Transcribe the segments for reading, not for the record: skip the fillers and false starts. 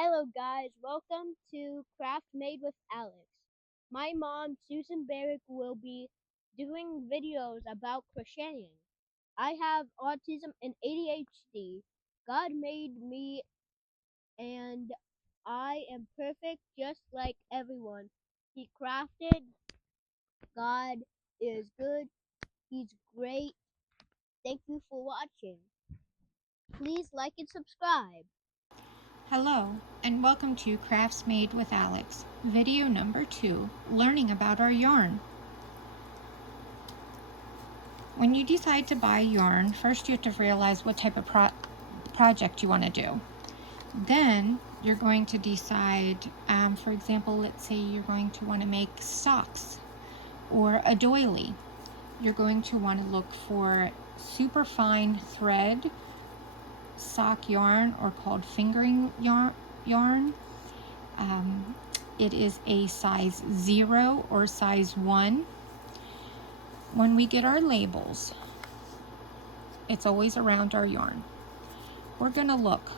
Hello guys, welcome to Craft Made with Alex. My mom, Susan Barrick, will be doing videos about crocheting. I have autism and ADHD. God made me and I am perfect just like everyone. He crafted. God is good. He's great. Thank you for watching. Please like and subscribe. Hello, and welcome to Crafts Made with Alex, video number 2, learning about our yarn. When you decide to buy yarn, first you have to realize what type of project you want to do. Then you're going to decide, for example, let's say you're going to want to make socks or a doily. You're going to want to look for super fine thread sock yarn, or called fingering yarn. It is a size 0 or size 1. When we get our labels, it's always around our yarn. We're going to look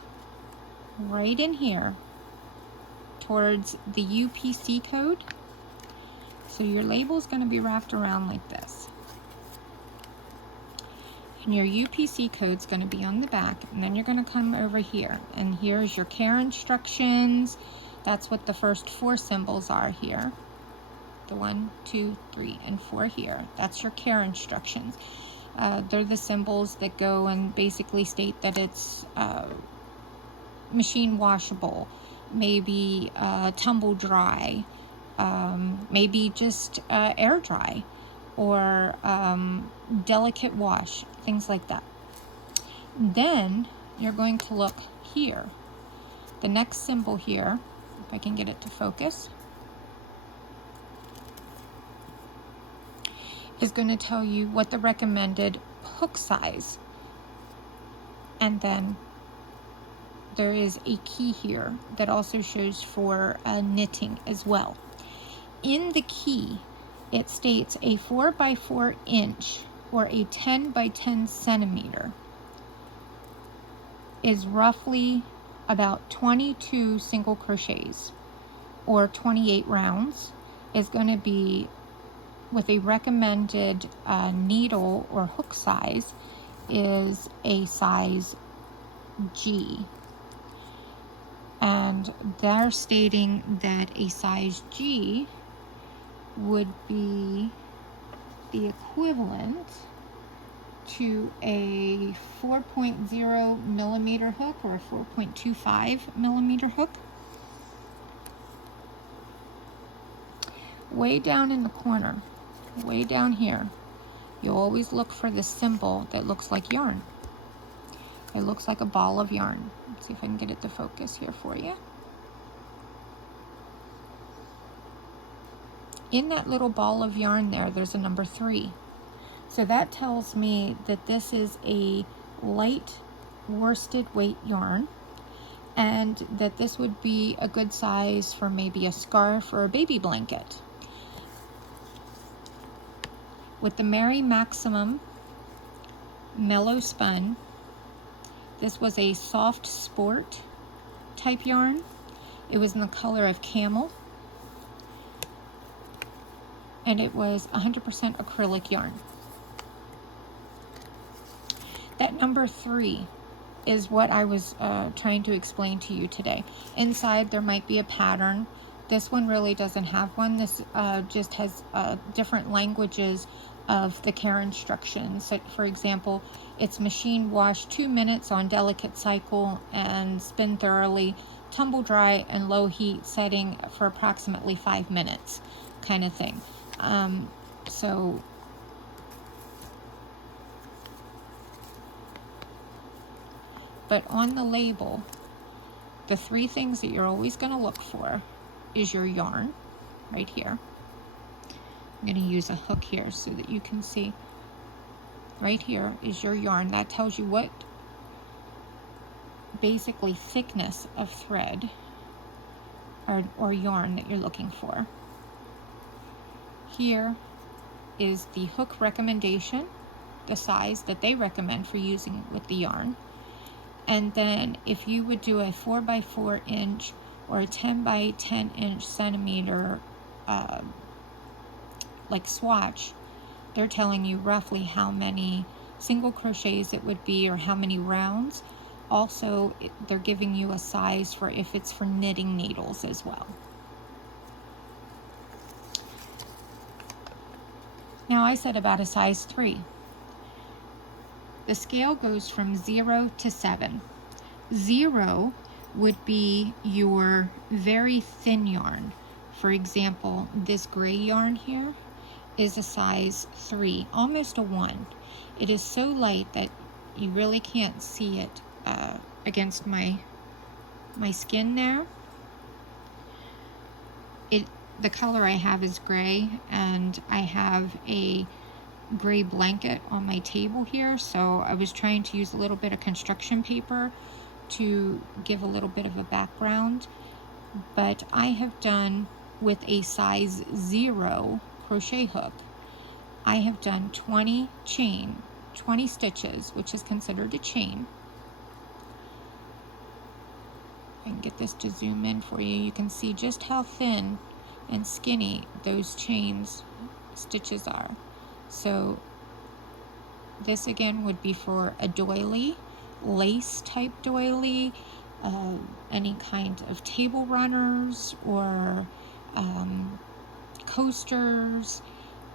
right in here towards the UPC code. So your label is going to be wrapped around like this. And your UPC code is going to be on the back, and then you're going to come over here, and here's your care instructions. That's what the first 4 symbols are here. The 1, 2, 3, and 4 here. That's your care instructions. They're the symbols that go and basically state that it's machine washable, maybe tumble dry, maybe just air dry, or delicate wash, things like that. Then you're going to look here. The next symbol here, if I can get it to focus, is going to tell you what the recommended hook size. And then there is a key here that also shows for knitting as well. In the key, it states a 4 by 4 inch or a 10 by 10 centimeter is roughly about 22 single crochets, or 28 rounds, is going to be with a recommended needle or hook size is a size G. And they're stating that a size G would be the equivalent to a 4.0 millimeter hook or a 4.25 millimeter hook. Way down in the corner, way down here, you'll always look for the symbol that looks like yarn. It looks like a ball of yarn. Let's see if I can get it to focus here for you. In that little ball of yarn there's a number 3. So that tells me that this is a light worsted weight yarn, and that this would be a good size for maybe a scarf or a baby blanket. With the Mary Maximum Mellow Spun, this was a soft sport type yarn. It was in the color of camel, and it was 100% acrylic yarn. That number 3 is what I was trying to explain to you today. Inside there might be a pattern. This one really doesn't have one. This just has different languages of the care instructions. So, for example, it's machine wash 2 minutes on delicate cycle and spin thoroughly, tumble dry and low heat setting for approximately 5 minutes, kind of thing. But on the label, the 3 things that you're always going to look for is your yarn, right here. I'm going to use a hook here so that you can see. Right here is your yarn. That tells you what basically thickness of thread or yarn that you're looking for. Here is the hook recommendation, the size that they recommend for using with the yarn. And then if you would do a 4 by 4 inch or a 10 by 10 inch centimeter like swatch, they're telling you roughly how many single crochets it would be or how many rounds. Also, they're giving you a size for if it's for knitting needles as well. Now I said about a size 3. The scale goes from 0 to 7. 0 would be your very thin yarn. For example, this gray yarn here is a size 3, almost a 1. It is so light that you really can't see it against my skin there. The color I have is gray, and I have a gray blanket on my table here, so I was trying to use a little bit of construction paper to give a little bit of a background. But I have done with a size 0 crochet hook, I have done 20 stitches, which is considered a chain. I can get this to zoom in for you. You can see just how thin and skinny those stitches are. So this again would be for a doily, lace type doily, any kind of table runners or coasters,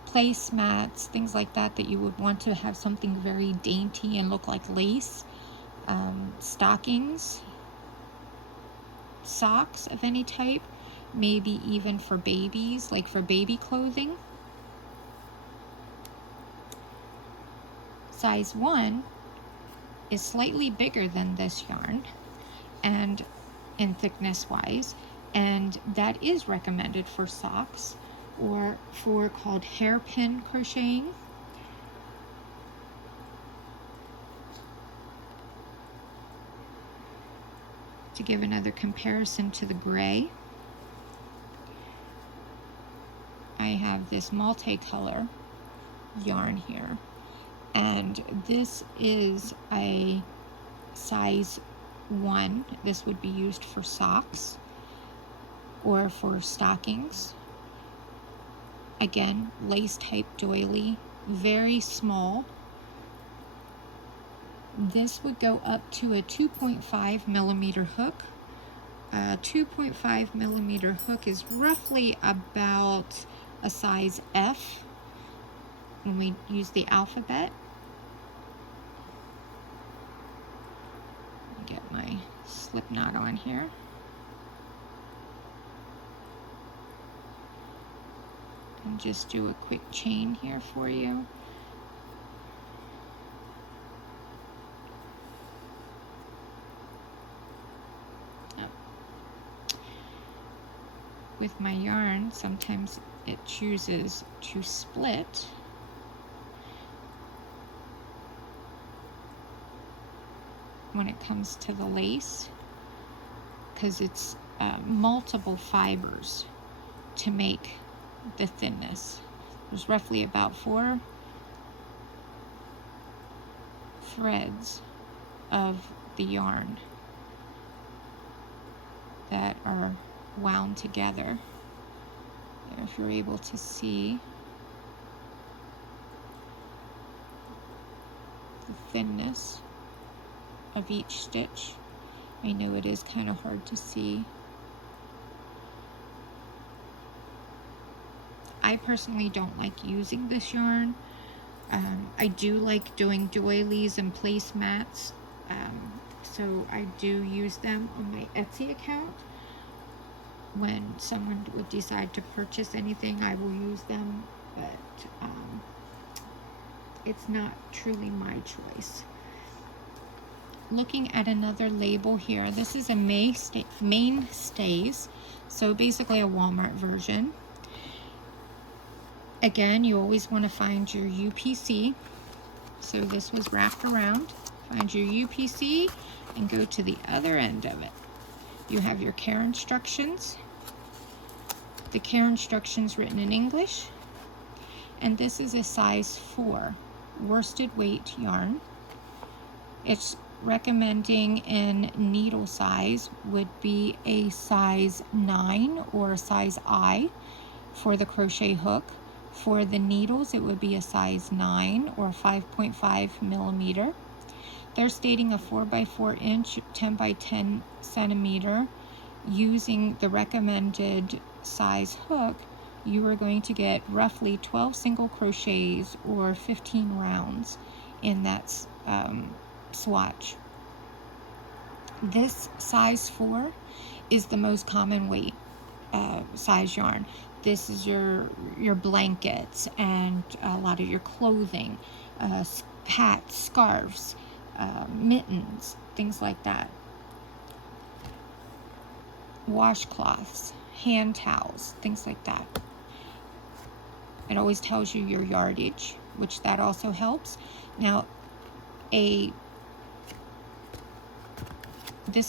placemats, things like that you would want to have something very dainty and look like lace. Stockings, socks of any type, maybe even for babies, like for baby clothing. Size 1 is slightly bigger than this yarn and in thickness wise, and that is recommended for socks or for called hairpin crocheting. To give another comparison to the gray, I have this multicolor yarn here, and this is a size 1. This would be used for socks or for stockings. Again, lace type doily, very small. This would go up to a 2.5 millimeter hook. A 2.5 millimeter hook is roughly about a size F when we use the alphabet. Get my slip knot on here. And just do a quick chain here for you. With my yarn, sometimes it chooses to split. When it comes to the lace, because it's multiple fibers to make the thinness. There's roughly about 4 threads of the yarn that are wound together. If you're able to see the thinness of each stitch. I know it is kind of hard to see. I personally don't like using this yarn. I do like doing doilies and placemats, so I do use them on my Etsy account. When someone would decide to purchase anything, I will use them, but it's not truly my choice. Looking at another label here, this is a Mainstays, so basically a Walmart version. Again, you always want to find your UPC. So this was wrapped around. Find your UPC and go to the other end of it. You have your care instructions. The care instructions written in English. And this is a size 4 worsted weight yarn. It's recommending in needle size would be a size 9 or a size I for the crochet hook. For the needles, it would be a size 9 or 5.5 millimeter. They're stating a 4x4 inch, 10 by 10 centimeter. Using the recommended size hook, you are going to get roughly 12 single crochets or 15 rounds in that swatch. This size 4 is the most common weight size yarn. This is your blankets and a lot of your clothing, hats, scarves, mittens, things like that. Washcloths, hand towels, things like that. It always tells you your yardage, which that also helps. Now, this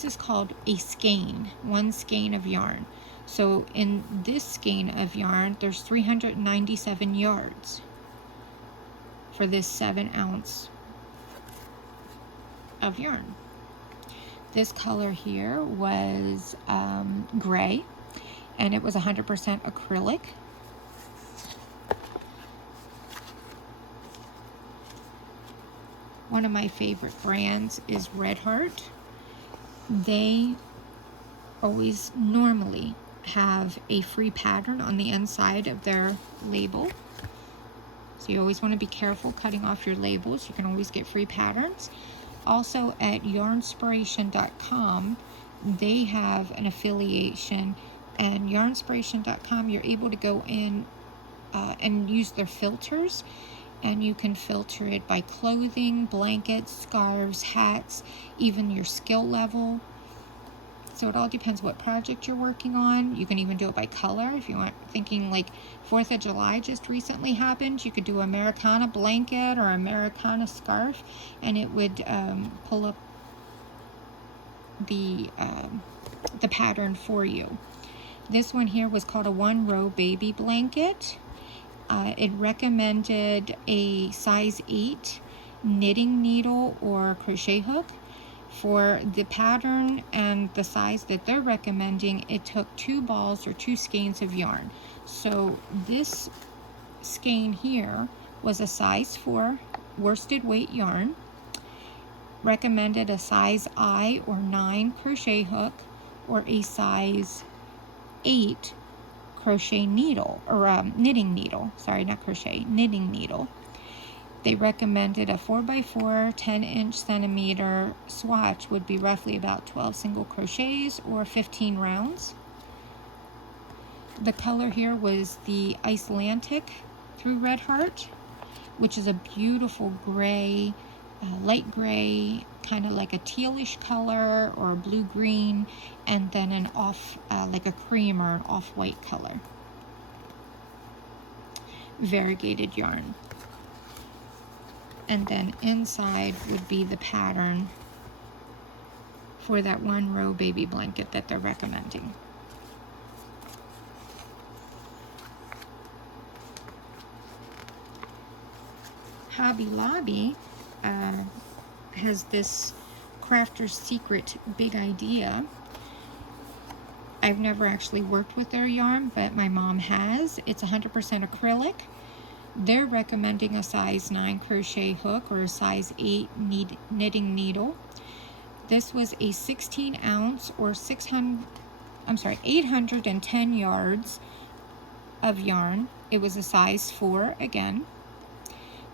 is called a skein, one skein of yarn. So in this skein of yarn, there's 397 yards for this 7 ounce of yarn. This color here was gray, and it was 100% acrylic. One of my favorite brands is Red Heart. They always normally have a free pattern on the inside of their label. So you always want to be careful cutting off your labels. You can always get free patterns. Also at yarnspiration.com, they have an affiliation, and yarnspiration.com, you're able to go in and use their filters, and you can filter it by clothing, blankets, scarves, hats, even your skill level. So it all depends what project you're working on. You can even do it by color if you want. Thinking like 4th of July just recently happened, you could do Americana blanket or Americana scarf, and it would pull up the pattern for you. This one here was called a 1-row baby blanket. It recommended a size 8 knitting needle or crochet hook. For the pattern and the size that they're recommending, it took 2 balls or 2 skeins of yarn. So this skein here was a size 4 worsted weight yarn. Recommended a size I or 9 crochet hook or a size 8 crochet needle or knitting needle. Sorry, not crochet, knitting needle. They recommended a 4x4 10 centimeter swatch would be roughly about 12 single crochets or 15 rounds. The color here was the Icelandic through Red Heart, which is a beautiful gray, light gray, kind of like a tealish color or a blue-green, and then an off, like a cream or an off-white color. Variegated yarn. And then inside would be the pattern for that 1-row baby blanket that they're recommending. Hobby Lobby has this Crafter's Secret Big Idea. I've never actually worked with their yarn, but my mom has. It's 100% acrylic. They're recommending a size 9 crochet hook or a size 8 knitting needle. This was a 16 ounce or 810 yards of yarn. It was a size 4 again.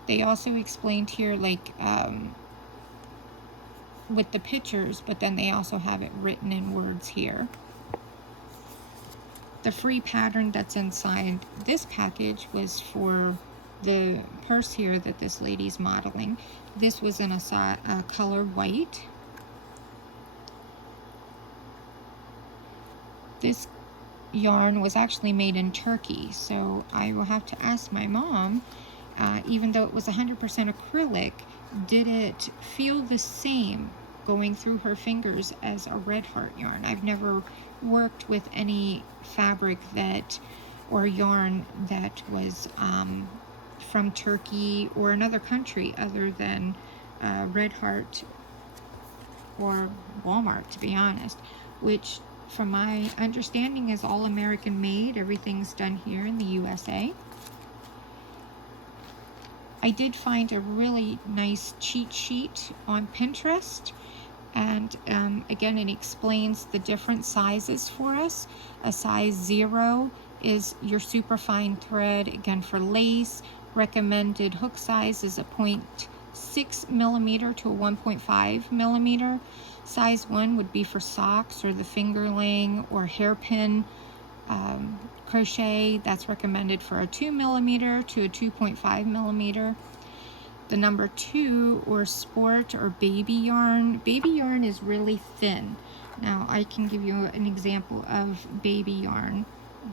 They also explained here like with the pictures, but then they also have it written in words here. The free pattern that's inside this package was for the purse here that this lady's modeling. This was in a color white. This yarn was actually made in Turkey, so I will have to ask my mom, even though it was 100% acrylic, did it feel the same going through her fingers as a Red Heart yarn? I've never worked with any fabric that or yarn that was from Turkey or another country other than Red Heart or Walmart, to be honest, which from my understanding is all American made. Everything's done here in the USA. I did find a really nice cheat sheet on Pinterest, and again, it explains the different sizes for us. A size 0 is your super fine thread. Again, for lace, recommended hook size is a 0.6 millimeter to a 1.5 millimeter. Size 1 would be for socks or the fingerling or hairpin crochet. That's recommended for a 2 millimeter to a 2.5 millimeter. The number 2, or sport or baby yarn. Baby yarn is really thin. Now I can give you an example of baby yarn.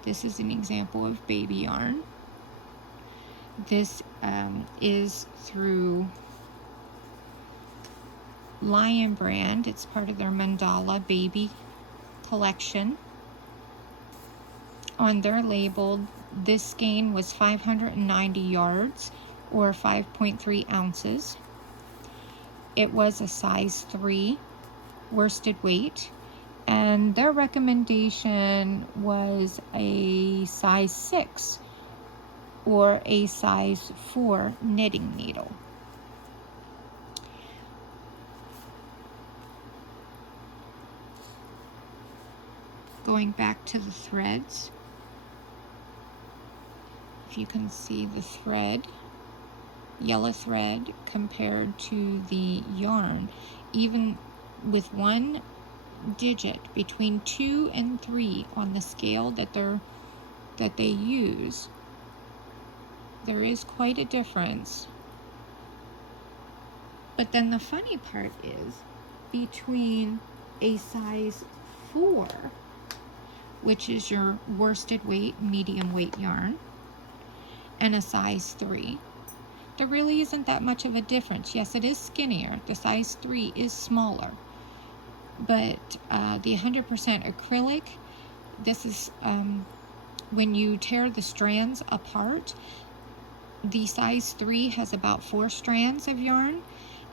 This is an example of baby yarn. This is through Lion brand. It's part of their Mandala baby collection. On their label, this skein was 590 yards or 5.3 ounces. It was a size 3 worsted weight, and their recommendation was a size 6 or a size 4 knitting needle. Going back to the threads, if you can see the thread, yellow thread compared to the yarn, even with one digit between 2 and 3 on the scale that they use, there is quite a difference. But then the funny part is, between a size 4, which is your worsted weight, medium weight yarn, and a size 3, there really isn't that much of a difference. Yes, it is skinnier. The size 3 is smaller. But the 100% acrylic, this is when you tear the strands apart, the size 3 has about 4 strands of yarn,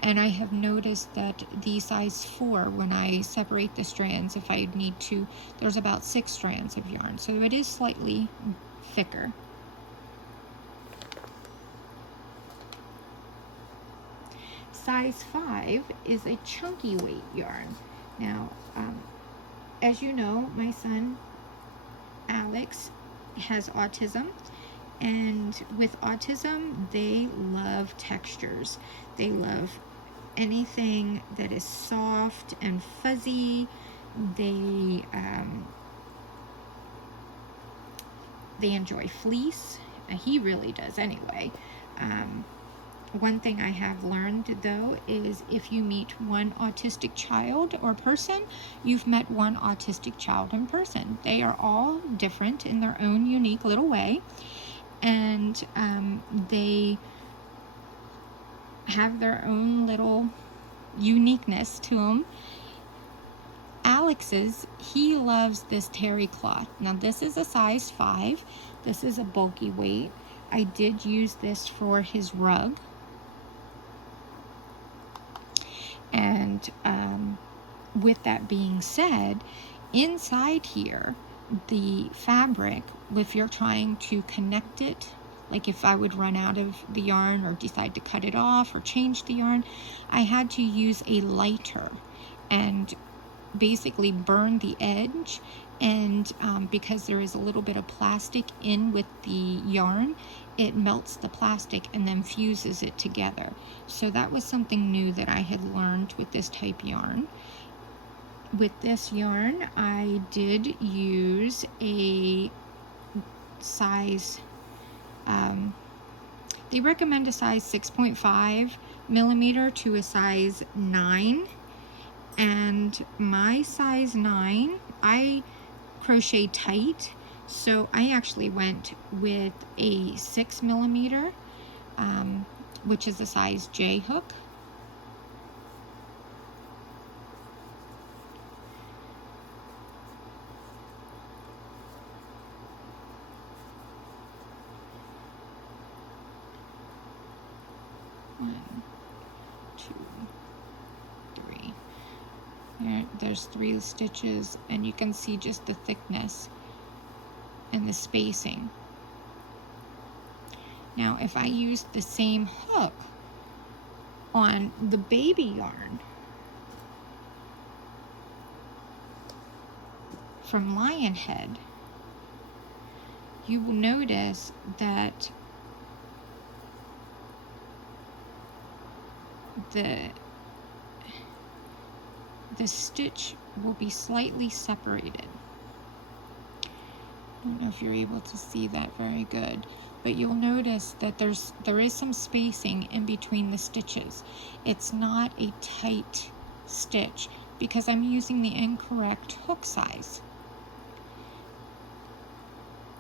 and I have noticed that the size 4, when I separate the strands, if I need to, there's about 6 strands of yarn, so it is slightly thicker. Size 5 is a chunky weight yarn. Now, as you know, my son Alex has autism, and with autism, they love textures. They love anything that is soft and fuzzy. They enjoy fleece. He really does anyway. One thing I have learned, though, is if you meet one autistic child or person, you've met one autistic child in person. They are all different in their own unique little way, and they have their own little uniqueness to them. Alex's, he loves this terry cloth. Now this is a size 5. This is a bulky weight. I did use this for his rug. And with that being said, inside here, the fabric, if you're trying to connect it, like if I would run out of the yarn or decide to cut it off or change the yarn, I had to use a lighter and basically burn the edge, and because there is a little bit of plastic in with the yarn, it melts the plastic and then fuses it together. So that was something new that I had learned with this type yarn. With this yarn, I did use a size, they recommend a size 6.5 millimeter to a size 9. And my size 9, I crochet tight, so I actually went with a 6 millimeter, which is a size J hook. One, two, three. there's 3 stitches, and you can see just the thickness and the spacing. Now if I use the same hook on the baby yarn from Lionhead, you will notice that the stitch will be slightly separated. I don't know if you're able to see that very good, but you'll notice that there is some spacing in between the stitches. It's not a tight stitch because I'm using the incorrect hook size.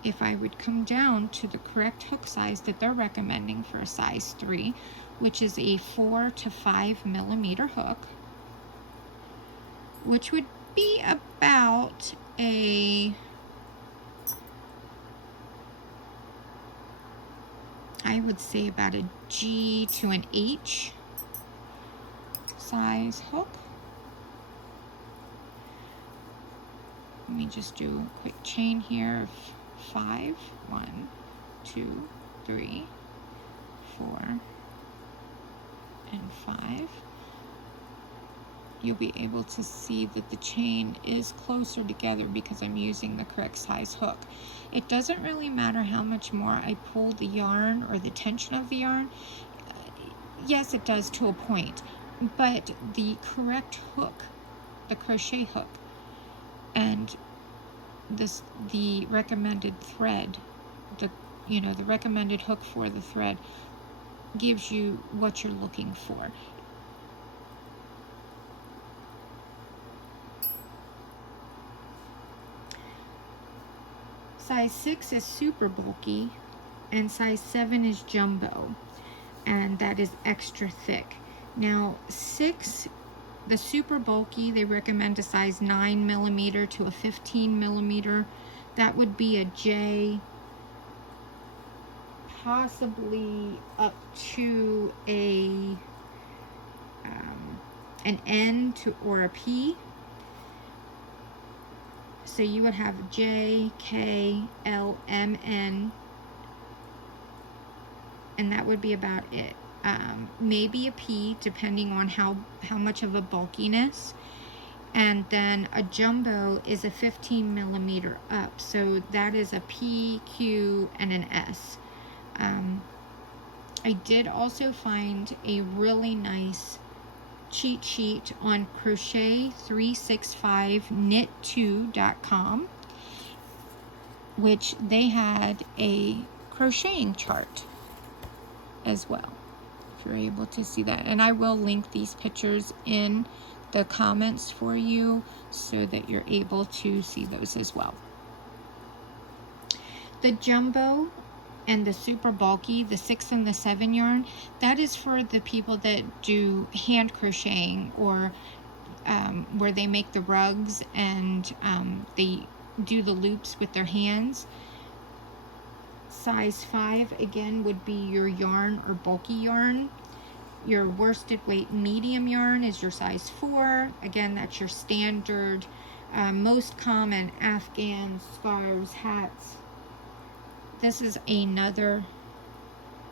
If I would come down to the correct hook size that they're recommending for a size 3, which is a 4 to 5 millimeter hook, which would be about a, I would say about a G to an H size hook. Let me just do a quick chain here of 5. 1, 2, 3, 4, and 5. You'll be able to see that the chain is closer together because I'm using the correct size hook. It doesn't really matter how much more I pull the yarn or the tension of the yarn. Yes, it does to a point, but the correct hook, the crochet hook, and the recommended thread, the recommended hook for the thread gives you what you're looking for. Size 6 is super bulky, and size 7 is jumbo, and that is extra thick. Now 6, the super bulky, they recommend a size 9 millimeter to a 15 millimeter. That would be a J, possibly up to an N or a P. So you would have J, K, L, M, N, and that would be about it. Maybe a P, depending on how much of a bulkiness. And then a jumbo is a 15 millimeter up, so that is a P, Q, and an S. I did also find a really nice cheat sheet on crochet365knit2.com, which they had a crocheting chart as well, if you're able to see that. And I will link these pictures in the comments for you so that you're able to see those as well. The jumbo and the super bulky, the 6 and the 7 yarn, that is for the people that do hand crocheting, or where they make the rugs and they do the loops with their hands. Size 5 again would be your yarn or bulky yarn. Your worsted weight medium yarn is your size 4. Again, that's your standard, most common Afghan scarves, hats. This is another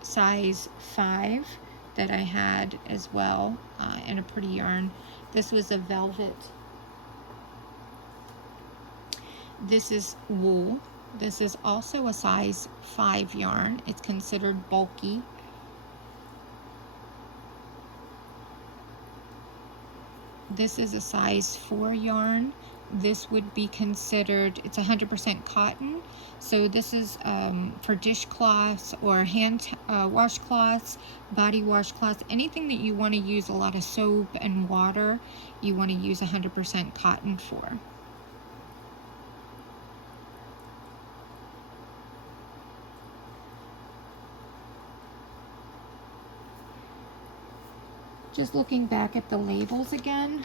size 5 that I had as well, in a pretty yarn. This was a velvet. This is wool. This is also a size 5 yarn. It's considered bulky. This is a size 4 yarn. This would be considered, it's 100% cotton. So this is for dishcloths or hand washcloths, body washcloths, anything that you want to use a lot of soap and water, you want to use 100% cotton for. Just looking back at the labels again,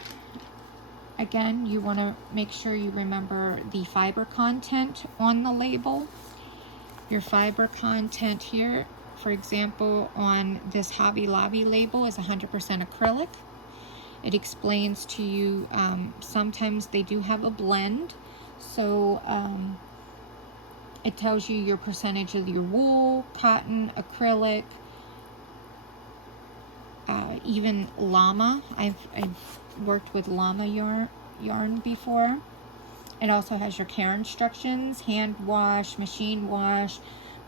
you want to make sure you remember the fiber content on the label. Your fiber content here, for example, on this Hobby Lobby label is 100% acrylic. It explains to you, sometimes they do have a blend, so it tells you your percentage of your wool, cotton, acrylic, even llama. I've worked with llama yarn before. It also has your care instructions, hand wash, machine wash.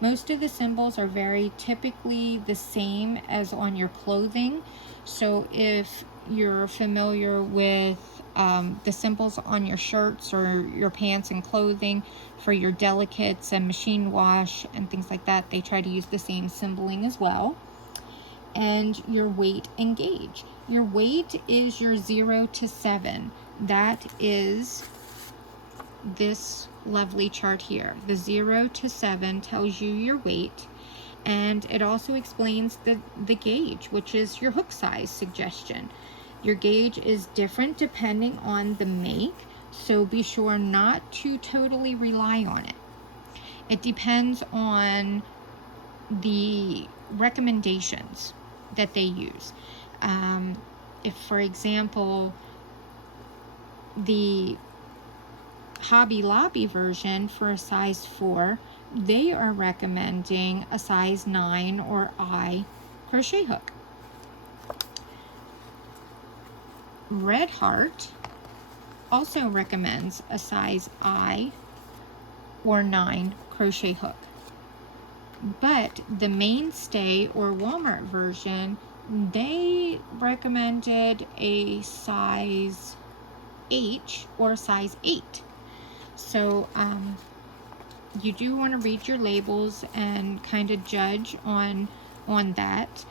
Most of the symbols are very typically the same as on your clothing. So if you're familiar with the symbols on your shirts or your pants and clothing for your delicates and machine wash and things like that, they try to use the same symboling as well. And your weight and gauge. Your weight is your 0 to 7. That is this lovely chart here. The 0 to 7 tells you your weight, and it also explains the gauge, which is your hook size suggestion. Your gauge is different depending on the make, so be sure not to totally rely on it. It depends on the recommendations that they use. If, for example, the Hobby Lobby version for a size 4, they are recommending a size 9 or I crochet hook. Red Heart also recommends a size I or 9 crochet hook. But the Mainstay or Walmart version, they recommended a size H or size 8. So you do want to read your labels and kind of judge on that.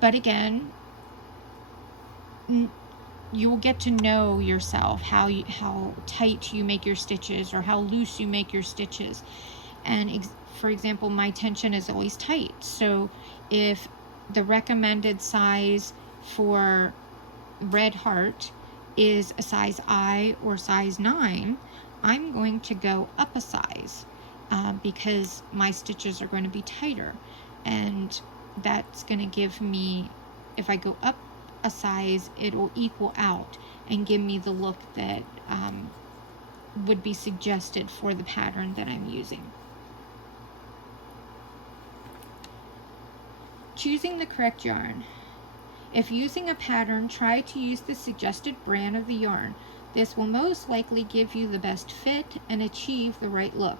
But again, you'll get to know yourself, how tight you make your stitches or how loose you make your stitches. And for example, my tension is always tight. So if the recommended size for Red Heart is a size I or size 9, I'm going to go up a size because my stitches are going to be tighter, and that's going to give me, if I go up a size, it will equal out and give me the look that would be suggested for the pattern that I'm using. Choosing the correct yarn. If using a pattern, try to use the suggested brand of the yarn. This will most likely give you the best fit and achieve the right look.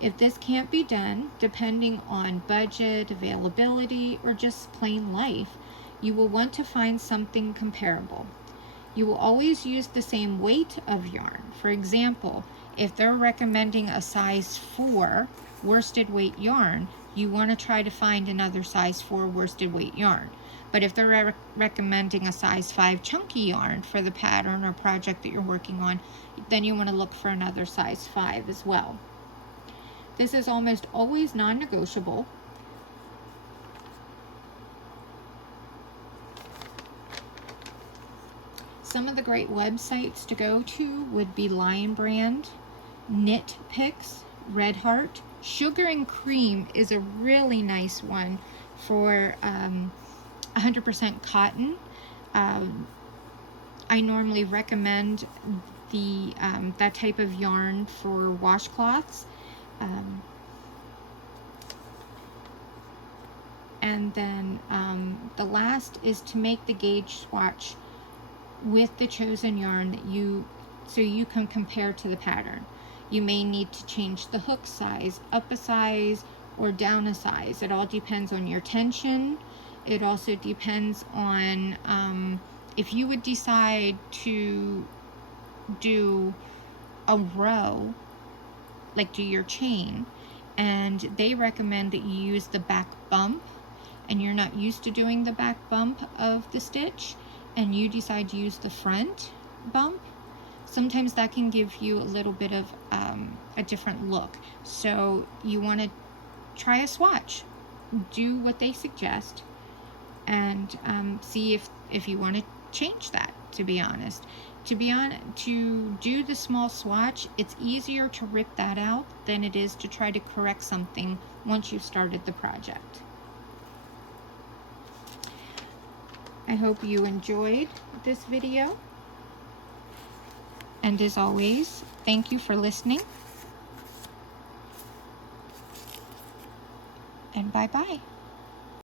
If this can't be done, depending on budget, availability, or just plain life, you will want to find something comparable. You will always use the same weight of yarn. For example, if they're recommending a size 4 worsted weight yarn, you want to try to find another size 4 worsted weight yarn. But if they're recommending a size 5 chunky yarn for the pattern or project that you're working on, then you want to look for another size 5 as well. This is almost always non-negotiable. Some of the great websites to go to would be Lion Brand, Knit Picks, Red Heart. Sugar and Cream is a really nice one for 100% cotton. I normally recommend the that type of yarn for washcloths. And then the last is to make the gauge swatch with the chosen yarn so you can compare to the pattern. You may need to change the hook size, up a size or down a size. It all depends on your tension. It also depends on if you would decide to do a row, like do your chain, and they recommend that you use the back bump, and you're not used to doing the back bump of the stitch, and you decide to use the front bump, sometimes that can give you a little bit of a different look. So you want to try a swatch, do what they suggest, and see if you want to change that. To do the small swatch, it's easier to rip that out than it is to try to correct something once you've started the project. I hope you enjoyed this video. And as always, thank you for listening. And bye-bye.